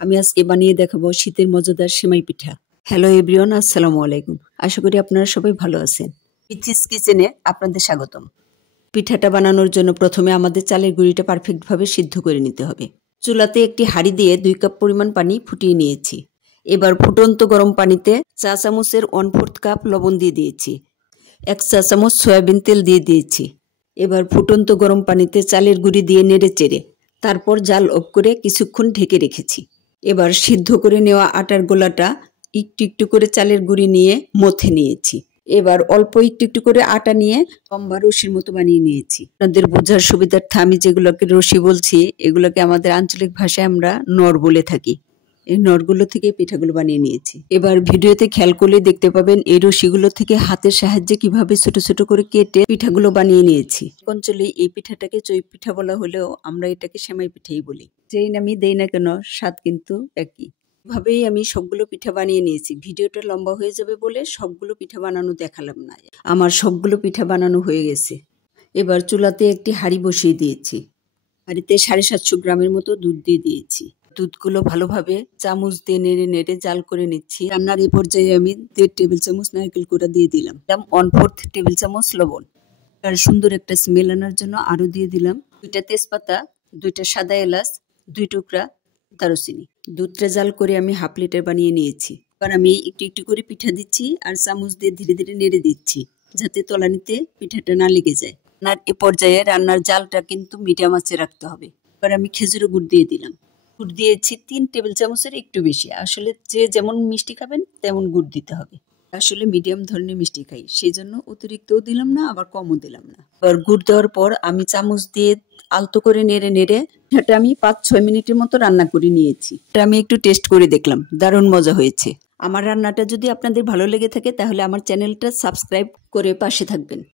আমি আজকে বানিয়ে দেখাবো শীতের মজাদার সেমাই পিঠা। হ্যালো এভরিওয়ান, আসসালামু আলাইকুম। আশা করি আপনারা সবাই ভালো আছেন। পিথিস কিচেনে আপনাদের স্বাগতম। পিঠাটা বানানোর জন্য প্রথমে আমাদের চালের গুঁড়িটা পারফেক্টভাবে সিদ্ধ করে নিতে হবে। চুলাতে একটি হাঁড়ি দিয়ে 2 কাপ পরিমাণ পানি ফুটিয়ে নিয়েছি। এবার ফুটন্ত গরম পানিতে চা চামচের 1/4 কাপ লবণ দিয়ে দিয়েছি। 1 চা চামচ সয়াবিন তেল দিয়ে দিয়েছি। এবার ফুটন্ত গরম পানিতে চালের গুঁড়ি দিয়ে নেড়ে চেড়ে তারপর জাল অফ করে কিছুক্ষণ ঢেকে রেখেছি। এবার সিদ্ধ করে নেওয়া আটার গোলাটা একটু একটু করে চালের গুঁড়ি নিয়ে মথে নিয়েছি। এবার অল্প একটু একটু করে আটা নিয়ে লম্বা রশির মতো বানিয়ে নিয়েছি। আপনাদের বোঝার সুবিধার্থে আমি যেগুলোকে রশি বলছি এগুলোকে আমাদের আঞ্চলিক ভাষায় আমরা নর বলে থাকি। এই নরগুলো থেকে পিঠাগুলো বানিয়ে নিয়েছি। এবার ভিডিওতে খেয়াল করলে দেখতে পাবেন এই রশিগুলো থেকে হাতের সাহায্যে কিভাবে ছোট ছোট করে কেটে পিঠাগুলো বানিয়ে নিয়েছি। অঞ্চলে এই পিঠাটাকে চই পিঠা বলা হলেও আমরা এটাকে সেমাই পিঠাই বলি। যেই নামই দেই না কেন স্বাদ কিন্তু একই। এভাবেই আমি সবগুলো পিঠা বানিয়ে নিয়েছি। ভিডিওটা লম্বা হয়ে যাবে বলে সবগুলো পিঠা বানানো দেখালাম না। আমার সবগুলো পিঠা বানানো হয়ে গেছে। এবার চুলাতে একটি হাঁড়ি বসিয়ে দিয়েছি। হাঁড়িতে 750 গ্রামের মতো দুধ দিয়ে দিয়েছি। দুধগুলো ভালোভাবে চামচ দিয়ে নেড়ে নেড়ে জাল করে নিচ্ছি। রান্নার এই পর্যায়ে আমি 1.5 টেবিল চামচ নারকেল কোড়া দিয়ে দিলাম। 1/4 টেবিল চামচ লবণ। আর সুন্দর একটা স্মেল আনার জন্য আরো দিয়ে দিলাম 2টা তেজপাতা, 2টা সাদা এলাচ, 2 টুকরা দারুচিনি। দুধটা জাল করে আমি 1/2 লিটার বানিয়ে নিয়েছি। এবার আমি একটু একটু করে পিঠা দিচ্ছি আর চামচ দিয়ে ধীরে ধীরে নেড়ে দিচ্ছি যাতে তলানিতে পিঠাটা না লেগে যায়। আর এ পর্যায়ে রান্নার জালটা কিন্তু মিডিয়াম আঁচে রাখতে হবে। এবার আমি খেজুরের গুড় দিয়ে দিলাম। গুড় দিয়েছি 3 টেবিল চামচের একটু বেশি। আসলে যে যেমন মিষ্টি খাবেন তেমন গুড় দিতে হবে। আসলে মিডিয়াম ধরনের মিষ্টি খাই, সেই জন্য অতিরিক্তও দিলাম না আবার কমও দিলাম না। এবার গুড় দেওয়ার পর আমি চামচ দিয়ে আলতো করে নেড়ে নেড়ে এটা আমি 5-6 মিনিটের মতো রান্না করে নিয়েছি। এটা আমি একটু টেস্ট করে দেখলাম, দারুণ মজা হয়েছে। আমার রান্নাটা যদি আপনাদের ভালো লেগে থাকে তাহলে আমার চ্যানেলটা সাবস্ক্রাইব করে পাশে থাকবেন।